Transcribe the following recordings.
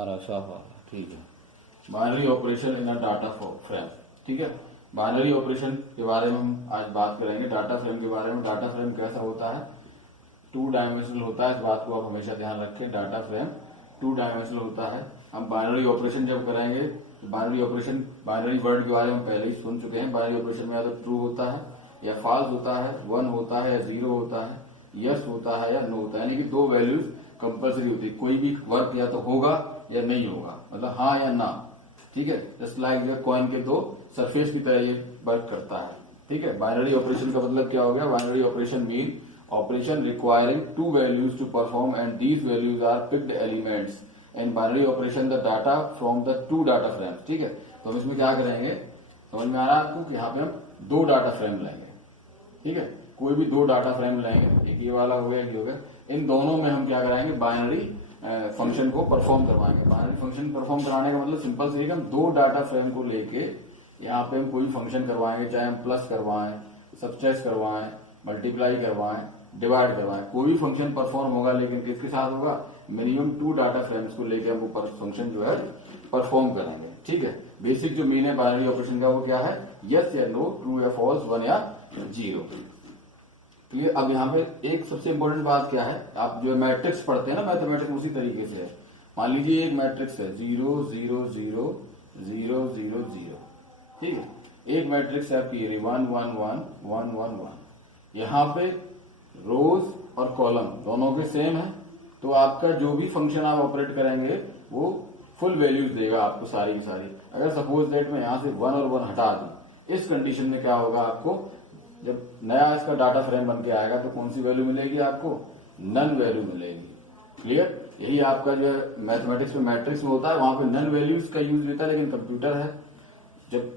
सारा साफ आ रहा, ठीक है। Binary operation in a data frame, ठीक है। बाइनरी ऑपरेशन के बारे में हम आज बात करेंगे, डाटा फ्रेम के बारे में। डाटा फ्रेम कैसा होता है? 2 डायमेंशनल होता है, इस बात को आप हमेशा ध्यान रखें। डाटा फ्रेम 2 डायमेंशनल होता है। हम बाइनरी ऑपरेशन जब करेंगे तो बाइनरी ऑपरेशन, बाइनरी वर्ड के बारे में पहले ही सुन चुके हैं। बाइनरी ऑपरेशन में या तो ट्रू होता है या फॉल्स होता है, 1 होता है या 0 होता है, यस होता है या नो होता है, यानी कि 2 वैल्यूज कंपल्सरी होती है। कोई भी वर्क या तो होगा या नहीं होगा, मतलब हाँ या ना, ठीक है। जस्ट लाइक कॉइन के 2 सरफेस की तरह ये वर्क करता है, ठीक है। बाइनरी ऑपरेशन का मतलब क्या हो गया? Binary operation mean operation requiring 2 values to perform and these values are picked elements in binary operation the data from the 2 data frame, ठीक है। तो हम इसमें क्या करेंगे, समझ में आ रहा है आपको कि यहाँ पे हम 2 डाटा फ्रेम लेंगे, ठीक है। कोई भी 2 डाटा फ्रेम लेंगे, एक ये वाला हो गया, एक हो गया। इन दोनों में हम क्या कराएंगे? बाइनरी फंक्शन को परफॉर्म करवाएंगे। बाइनरी फंक्शन परफॉर्म कराने का मतलब सिंपल से हम 2 डाटा फ्रेम को लेके यहाँ पे हम कोई फंक्शन करवाएंगे, चाहे हम प्लस करवाएं, सबट्रैक्ट करवाएं, मल्टीप्लाई करवाएं, डिवाइड करवाएं, कोई भी फंक्शन परफॉर्म होगा, लेकिन किसके साथ होगा? मिनिमम 2 डाटा फ्रेम्स को लेकर हम वो फंक्शन जो है परफॉर्म करेंगे, ठीक है। बेसिक जो मीन है बाइनरी ऑपरेशन का वो क्या है? यस या नो, ट्रू या फॉल्स, 1 या 0। क्लियर? अब यहाँ पे एक सबसे इंपॉर्टेंट बात क्या है, आप जो मैट्रिक्स पढ़ते हैं ना मैथमेटिक्स, उसी तरीके से है। मान लीजिए एक मैट्रिक्स है 0 0 0 0 0 0, ठीक है। एक मैट्रिक्स है आपकी 1 1 1 1 1 1। यहाँ पे रोज और कॉलम दोनों के सेम है, तो आपका जो भी फंक्शन आप ऑपरेट करेंगे वो फुल वैल्यूज देगा आपको सारी की सारी। अगर सपोज दैट मैं यहाँ से 1 और 1 हटा दूं, इस कंडीशन में क्या होगा? आपको जब नया इसका डाटा फ्रेम बन के आएगा तो कौन सी वैल्यू मिलेगी? आपको नन वैल्यू मिलेगी। क्लियर? यही आपका जो मैथमेटिक्स में मैट्रिक्स में होता है, वहां पे नन वैल्यूज का यूज लेता है, लेकिन कंप्यूटर है जब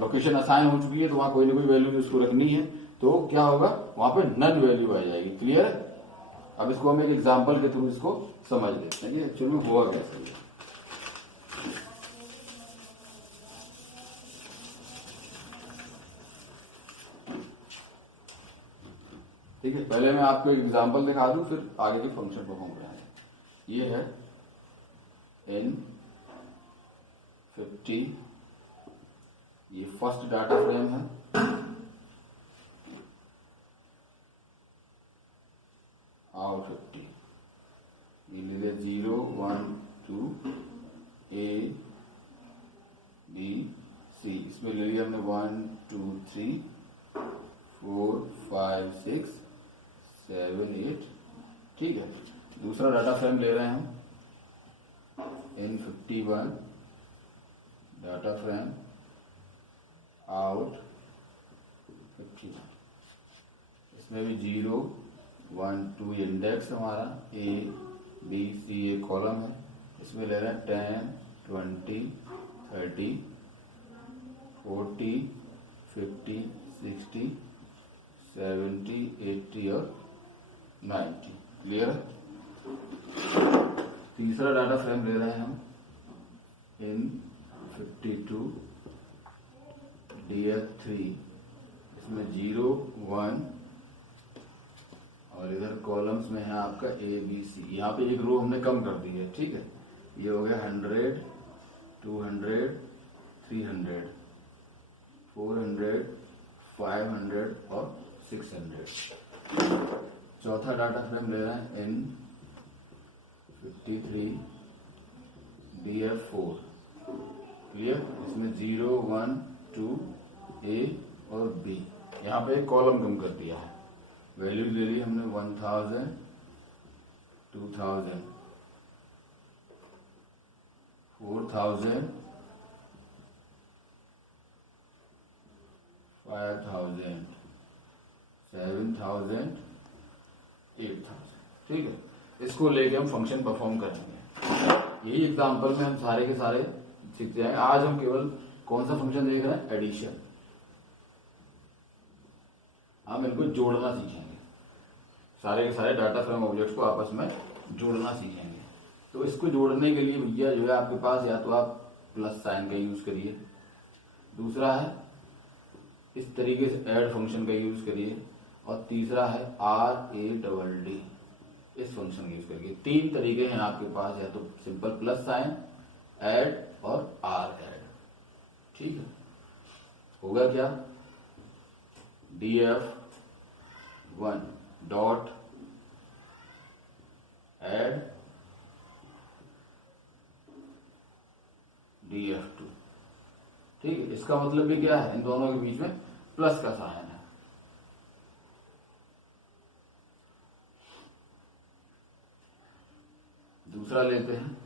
लोकेशन असाइन हो चुकी है तो वहां कोई ना कोई वैल्यू उसको रखनी है, तो क्या होगा? वहां पे नन वैल्यू आ जाएगी। क्लियर? अब इसको हम एक एग्जाम्पल के थ्रू इसको समझ लेते हैं कि एक्चुअली में हुआ कैसे। ठीक है, पहले मैं आपको एक एग्जांपल दिखा दूं, फिर आगे के फंक्शन परफॉर्म कराएंगे। ये है N50, ये फर्स्ट डाटा फ्रेम है। आउट 50, ये लीजिए 0 1 2 A B C, इसमें ले लिया हमने 1 2 3 4 5 6 7 8, ठीक है। दूसरा डाटा फ्रेम ले रहे हैं हम N51 डाटा फ्रेम आउट 51, इसमें भी 0 1 2 इंडेक्स हमारा, A B C ये कॉलम है। इसमें ले रहे हैं 10 20 30 40 50 60 70 80 और 90। क्लियर है? तीसरा डाटा फ्रेम ले रहे हैं हम N52 DF3, इसमें 0 1 और इधर कॉलम्स में है आपका A B C। यहाँ पे एक रो हमने कम कर दी है, ठीक है। ये हो गया 100 200 300 400 500 और 600। चौथा डाटा फ्रेम ले रहे हैं N53 DF4। क्लियर? इसमें 0 1 2 A और B। यहाँ पे एक कॉलम कम कर दिया है। वैल्यू ले ली हमने 1000 2000 4000 5000 7000 8000, ठीक है। इसको लेके हम फंक्शन परफॉर्म करेंगे। यही एग्जांपल में हम सारे के सारे सीखते जाएंगे। आज हम केवल कौन सा फंक्शन देख रहे हैं? एडिशन। हम इनको जोड़ना सीखेंगे, सारे के सारे डाटा फ्रेम ऑब्जेक्ट्स को आपस में जोड़ना सीखेंगे। तो इसको जोड़ने के लिए भैया जो है आपके पास या तो आप प्लस साइन का यूज करिए, दूसरा है इस तरीके से ऐड फंक्शन का यूज करिए, और तीसरा है RADD, इस फंक्शन यूज करके। तीन तरीके हैं आपके पास, या तो सिंपल प्लस साइन, ऐड और आर ऐड। ठीक है, होगा क्या, df1 डॉट ऐड df2। ठीक है, इसका मतलब भी क्या है, इन दोनों के बीच में प्लस का साइन है। दूसरा लेते हैं,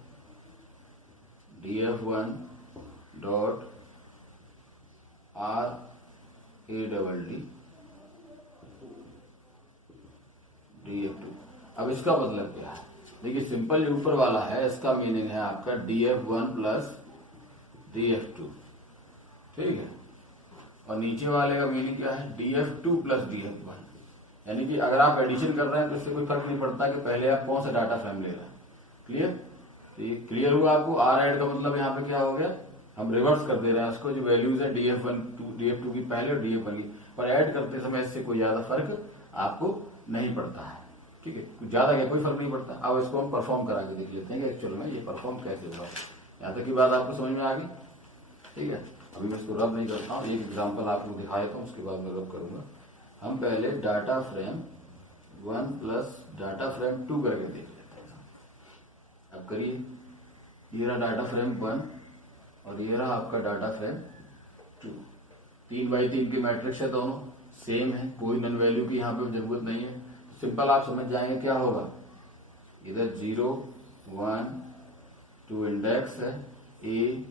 df1 dot R A double D df2। अब इसका मतलब क्या है, देखिए सिंपल जो ऊपर वाला है इसका मीनिंग है आपका df1 प्लस df2। ठीक है, और नीचे वाले का मीनिंग क्या है, df2 प्लस df1। यानी कि अगर आप एडिशन कर रहे हैं तो इससे कोई फर्क नहीं पड़ता कि पहले आप कौन सा डाटा फ्रेम ले रहे हैं। क्लियर, तो ये क्लियर हुआ आपको। आर ऐड का मतलब यहाँ पे क्या हो गया, हम रिवर्स कर दे रहे हैं उसको, जो वैल्यूज है df2 की पहले और df1 की, पर ऐड करते समय इससे कोई ज्यादा फर्क आपको नहीं पड़ता है। ठीक है, कुछ ज्यादा क्या, कोई फर्क नहीं पड़ता। अब इसको हम परफॉर्म करा के देख लेते हैं कि एक्चुअल में ये परफॉर्म कैसे हुआ। यहाँ तक की बात आपको समझ में आ गई। ठीक है, अभी मैं इसको रब नहीं करता हूँ, एक एग्जाम्पल आपको दिखा देता हूँ, उसके बाद मैं रब करूंगा। हम पहले data frame 1 plus data frame 2 करके देख लेते हैं। अब करिए, ये रहा डाटा फ्रेम 1 और ये रहा आपका डाटा फ्रेम 2। 3x3 की मैट्रिक्स है, दोनों सेम है, कोई नन वैल्यू की यहाँ पे जरूरत नहीं है। सिंपल आप समझ जाएंगे क्या होगा, इधर 0 1 2 इंडेक्स है, ए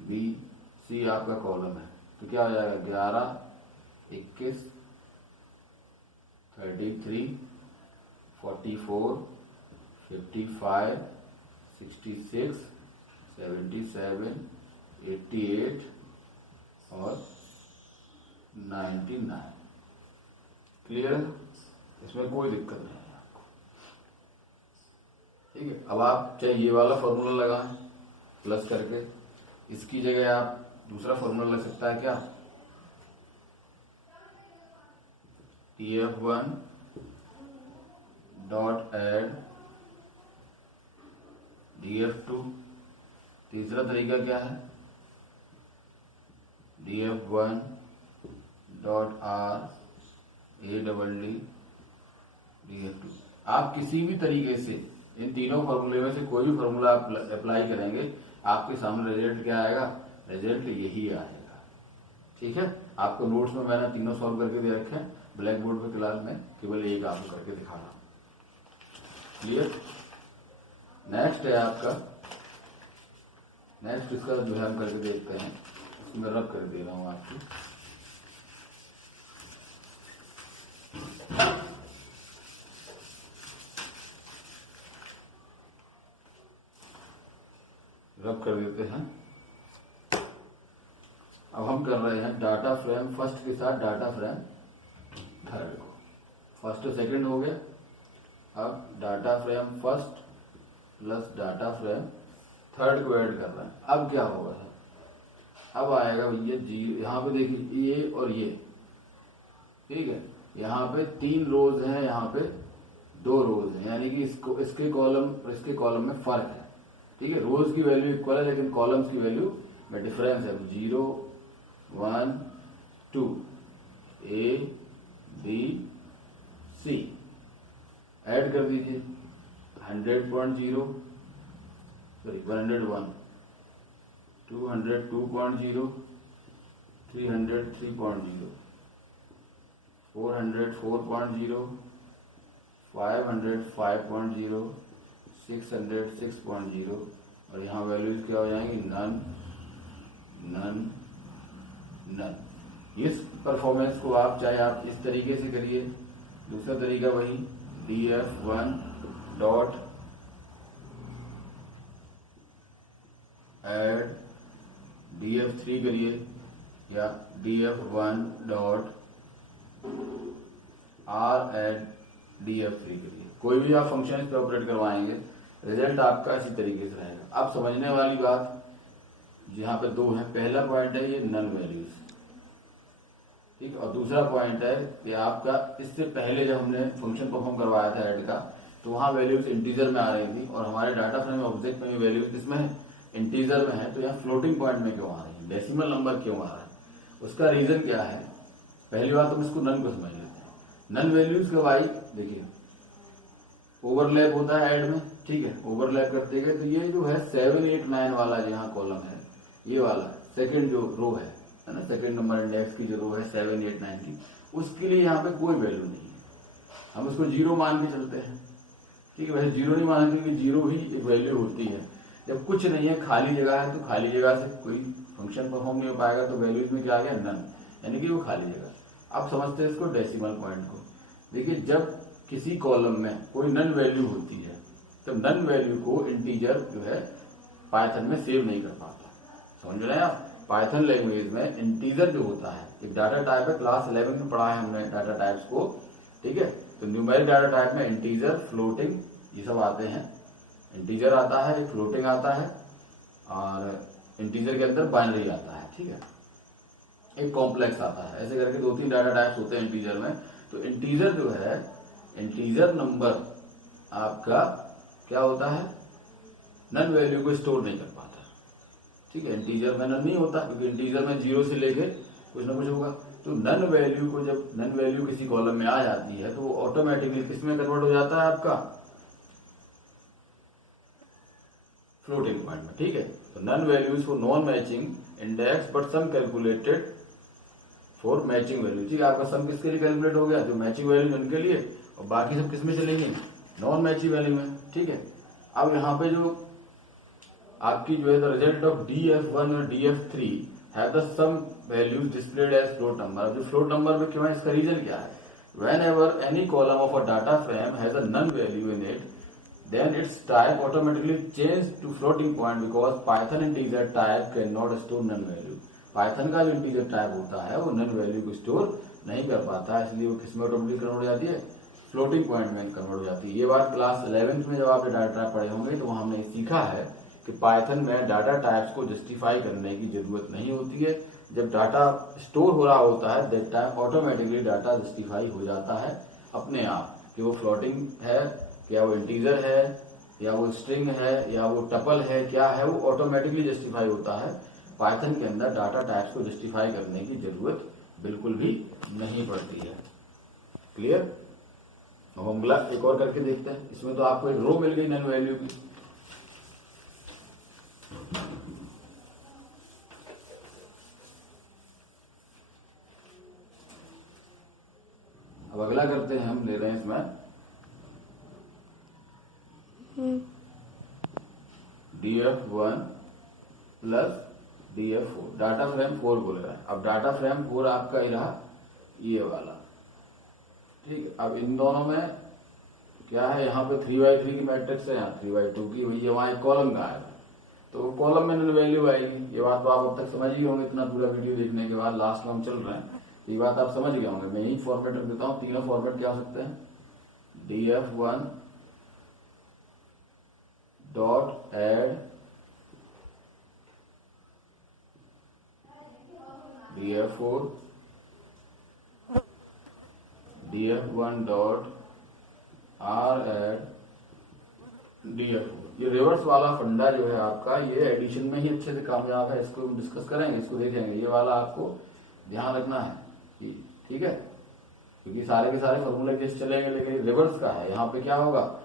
बी सी आपका कॉलम है, तो क्या हो जाएगा 11 21 33 44 55 66 77 88 और 99। क्लियर है, इसमें कोई दिक्कत नहीं है आपको। ठीक है, अब आप चाहे ये वाला फॉर्मूला लगाएं प्लस करके, इसकी जगह आप दूसरा फॉर्मूला लग सकता है क्या, df1 डॉट ऐड df2। तीसरा तरीका क्या है, df1 dot R A double D df2। आप किसी भी तरीके से इन तीनों फॉर्मूले में से कोई भी फॉर्मूला आप अप्लाई करेंगे, आपके सामने रिजल्ट क्या आएगा, रिजल्ट यही आएगा। ठीक है, आपको नोट्स में मैंने तीनों सॉल्व करके दे रखे हैं, ब्लैक बोर्ड पे क्लास में केवल एक आपको करके दिखा रहा हूं। क्लियर, नेक्स्ट है आपका, नेक्स्ट इसका जो है हम करके देखते हैं, इसमें रब कर दे रहा हूं आपको। रब कर देते हैं। अब हम कर रहे हैं डाटा फ्रेम फर्स्ट के साथ डाटा फ्रेम थर्ड को, फर्स्ट और सेकंड हो गया। अब data frame first plus data frame third को ऐड कर रहे हैं। अब क्या होगा, अब आएगा भैया जीरो, यहाँ पे देखिए ये और ये, ठीक है, यहाँ पे 3 रोज हैं, यहाँ पे 2 रोज हैं, यानी कि इसको इसके कॉलम और इसके कॉलम में फर्क है। ठीक है, रोज की वैल्यू इक्वल है लेकिन कॉलम्स की वैल्यू में डिफरेंस है, 0 1 2 ए बी सी। ऐड कर दीजिए 100.0 सॉरी 101 202.0 303.0 404.0 505.0 606.0 और यहाँ वैल्यूज क्या हो जाएंगी, नन नन नन। इस परफॉर्मेंस को आप चाहे आप इस तरीके से करिए, दूसरा तरीका वही df1 डॉट ऐड df3 करिए, या df1 dot R add df3 करिए। कोई भी आप फंक्शन इस पर ऑपरेट करवाएंगे, रिजल्ट आपका इसी तरीके से रहेगा। अब समझने वाली बात यहाँ पे 2 है। पहला पॉइंट है ये नल वैल्यूज, ठीक, और दूसरा पॉइंट है कि आपका इससे पहले जब हमने फंक्शन परफॉर्म करवाया था ऐड का, तो तो वहां वैल्यूज इंटीजर में आ रही थी और हमारे डाटा फ्रेम ऑब्जेक्ट में वैल्यूज किसमें है, इंटीजर में है। तो यहाँ फ्लोटिंग पॉइंट में क्यों आ रही है, डेसिमल नंबर क्यों आ रहा है, उसका रीजन क्या है। पहली बात हम इसको नन को समझ लेते हैं। नन वैल्यूज के भाई देखिए ओवरलैप होता है ऐड में, ठीक है, ओवरलैप करते गए। तो ये जो है 7, 8, 9 वाला जो यहाँ कॉलम है, ये वाला सेकंड जो रो है ना, सेकंड नंबर इंडेक्स की जो रो है 7, 8, 9 की, उसके लिए यहाँ पे कोई वैल्यू नहीं है। हम उसको जीरो मान के चलते हैं, ठीक है। वैसे जीरो नहीं मानेंगे क्योंकि जीरो ही एक वैल्यू होती है। जब कुछ नहीं है, खाली जगह है, तो खाली जगह से कोई फंक्शन परफॉर्म नहीं हो पाएगा, तो वैल्यूज में क्या आ गया, नन, यानी कि वो खाली जगह। अब समझते हैं इसको डेसिमल पॉइंट को। देखिए जब किसी कॉलम में कोई नन वैल्यू होती है, तो नन वैल्यू को इंटीजर जो है पाइथन में सेव नहीं कर पाता। समझ रहे हैं आप, पाइथन लैंग्वेज में इंटीजर जो होता है एक डाटा टाइप है, क्लास 11 में पढ़ा है हमने डाटा टाइप्स को, ठीक है। तो न्यूमेरिक डाटा टाइप में इंटीजर, फ्लोटिंग, ये सब आते हैं। इंटीजर आता है, एक फ्लोटिंग आता है, और इंटीजर के अंदर बाइनरी आता है, ठीक है, एक कॉम्प्लेक्स आता है। ऐसे करके 2-3 डाटा टाइप्स होते हैं इंटीजर में। तो इंटीजर जो है, इंटीजर नंबर आपका क्या होता है, नन वैल्यू को स्टोर नहीं कर पाता, ठीक है। इंटीजर में नन नहीं होता क्योंकि इंटीजर में जीरो से लेके कुछ ना कुछ होगा। तो नन वैल्यू को, जब नन वैल्यू किसी कॉलम में आ जाती है तो वो ऑटोमेटिकली किसमें कन्वर्ट हो जाता है, आपका फ्लोटिंग पॉइंट में, ठीक है। तो NaN values for non matching index but sum calculated for matching value, ठीक है। आपका सम किसके लिए कैलकुलेट हो गया, जो मैचिंग वैल्यू उनके लिए, और बाकी सब किसमें चलेंगे, नॉन मैचिंग वैल्यू में, ठीक है। अब यहाँ पे जो आपकी जो है द रिजल्ट ऑफ df1 और df3 have the sum values displayed as float number. अब जो फ्लोट नंबर में क्यों है, इसका रीजन क्या है, whenever any column of a data frame has a null value in it, then its type automatically changes to floating point because Python integer type cannot store null value। Python का जो integer type होता है वो none value को store नहीं कर पाता, इसलिए वो किसमें ऑटोमेटिकली कन्वर्ट हो जाती है, फ्लोटिंग पॉइंट में कन्वर्ट हो जाती है। ये बात क्लास 11 में जब आप डाटा टाइप पढ़े होंगे तो हमने सीखा है कि पाइथन में डाटा टाइप्स को जस्टिफाई करने की जरूरत नहीं होती है। जब डाटा स्टोर हो रहा होता है that time automatically data justify हो जाता है अपने आप, कि वो फ्लोटिंग है, क्या वो इंटीजर है, या वो स्ट्रिंग है, या वो टपल है, क्या है, वो ऑटोमेटिकली जस्टिफाई होता है। पाइथन के अंदर डाटा टाइप्स को जस्टिफाई करने की जरूरत बिल्कुल भी नहीं पड़ती है। क्लियर। हम अगला एक और करके देखते हैं। इसमें तो आपको एक रो मिल गई नन वैल्यू की, अब अगला करते हैं, हम ले रहे हैं इसमें df1 plus df4, data frame 4 को ले रहा है। अब डाटा फ्रेम 4 आपका ही रहा ये वाला, ठीक है। अब इन दोनों में क्या है, यहाँ पे 3x3 की मैट्रिक्स है, यहाँ 3x2 की हुई है, वहां एक कॉलम का आएगा, तो कॉलम में नन वैल्यू आएगी। ये बात तो आप अब तक समझ ही होंगे, इतना पूरा वीडियो देखने के बाद, लास्ट में हम चल रहे हैं, ये बात आप समझ गए होंगे। मैं यही फॉर्मेट रख देता हूँ, तीनों फॉर्मेट क्या हो सकते हैं, df1 dot add df4, df1 dot r add df4। ये रिवर्स वाला फंडा जो है आपका, ये एडिशन में ही अच्छे से कामयाब है, इसको डिस्कस करेंगे, इसको देखेंगे। ये वाला आपको ध्यान रखना है, ठीक है, क्योंकि सारे के सारे फॉर्मूले जैसे चलेंगे, लेकिन रिवर्स का है। यहाँ पे क्या होगा,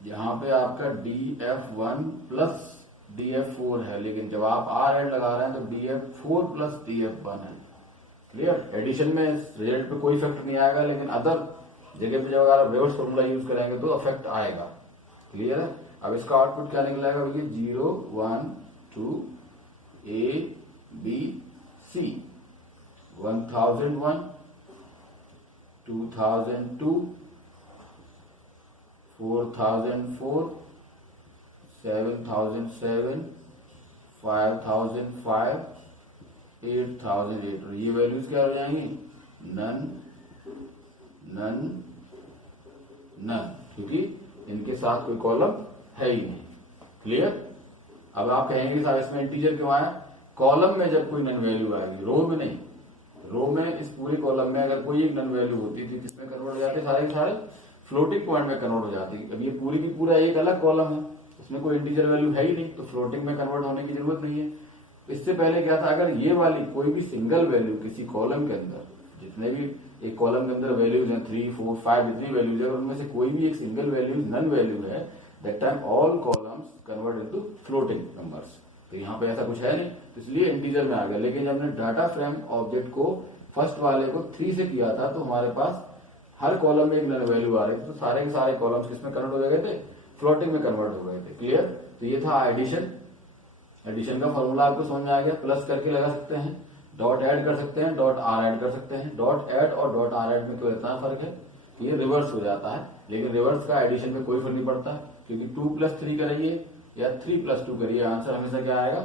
यहाँ पे आपका df1 प्लस df4 है, लेकिन जब आप आर एड लगा रहे हैं तो df4 प्लस df1 है। क्लियर। एडिशन में रिजल्ट पे कोई इफेक्ट नहीं आएगा, लेकिन अदर जगह पे जब आप रिवर्स फॉर्मूला यूज करेंगे तो इफेक्ट आएगा। क्लियर है। अब इसका आउटपुट क्या निकलेगा, 0 1 2 A B C, 1001 2002 4004 7007 5005 8008, और ये वैल्यूज क्या हो जाएंगी, नन नन नन, क्योंकि इनके साथ कोई कॉलम है ही नहीं। क्लियर। अब आप कहेंगे साहब इसमें इंटीजर क्यों आया, कॉलम में जब कोई नन वैल्यू आएगी, रो में नहीं, रो में इस पूरे कॉलम में अगर कोई एक नन वैल्यू होती थी किसमें कन्वर्ट हो जाते सारे के सारे, फ्लोटिंग पॉइंट में कन्वर्ट हो जाती है। अब ये पूरी की पूरा एक अलग कॉलम है, इसमें कोई इंटीजर वैल्यू है ही नहीं, तो फ्लोटिंग में कन्वर्ट होने की जरूरत नहीं है। इससे पहले क्या था, अगर ये वाली कोई भी सिंगल वैल्यू किसी कॉलम के अंदर, जितने भी एक कॉलम के अंदर वैल्यूज हैं 3, 4, 5 जितनी वैल्यूज है, उनमें से कोई भी एक सिंगल वैल्यू नन वैल्यू है, that time all columns convert into floating numbers. तो यहाँ पे ऐसा कुछ है नहीं, तो इसलिए इंटीजर में आ गया। लेकिन जब हमने डाटा फ्रेम ऑब्जेक्ट को फर्स्ट वाले को 3 से किया था, तो हमारे पास हर कॉलम में एक नन वैल्यू आ रही थी, तो सारे के सारे कॉलम्स किसमें कन्वर्ट हो गए थे, फ्लोटिंग में कन्वर्ट हो गए थे। क्लियर? तो ये था एडिशन। एडिशन का फॉर्मूला आपको समझ में आ गया, प्लस करके लगा सकते हैं, डॉट ऐड कर सकते हैं, डॉट आर ऐड कर सकते हैं। डॉट ऐड और डॉट आर ऐड में तो इतना फर्क है, ये रिवर्स हो जाता है, लेकिन रिवर्स का एडिशन में कोई फर्क नहीं पड़ता, क्योंकि 2+3 करिए या 3+2 करिए, आंसर हमेशा क्या आएगा,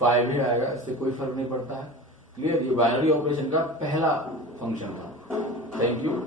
5 ही आएगा, इससे कोई फर्क नहीं पड़ता है। क्लियर? ये बाइनरी ऑपरेशन का पहला फंक्शन था। Thank you.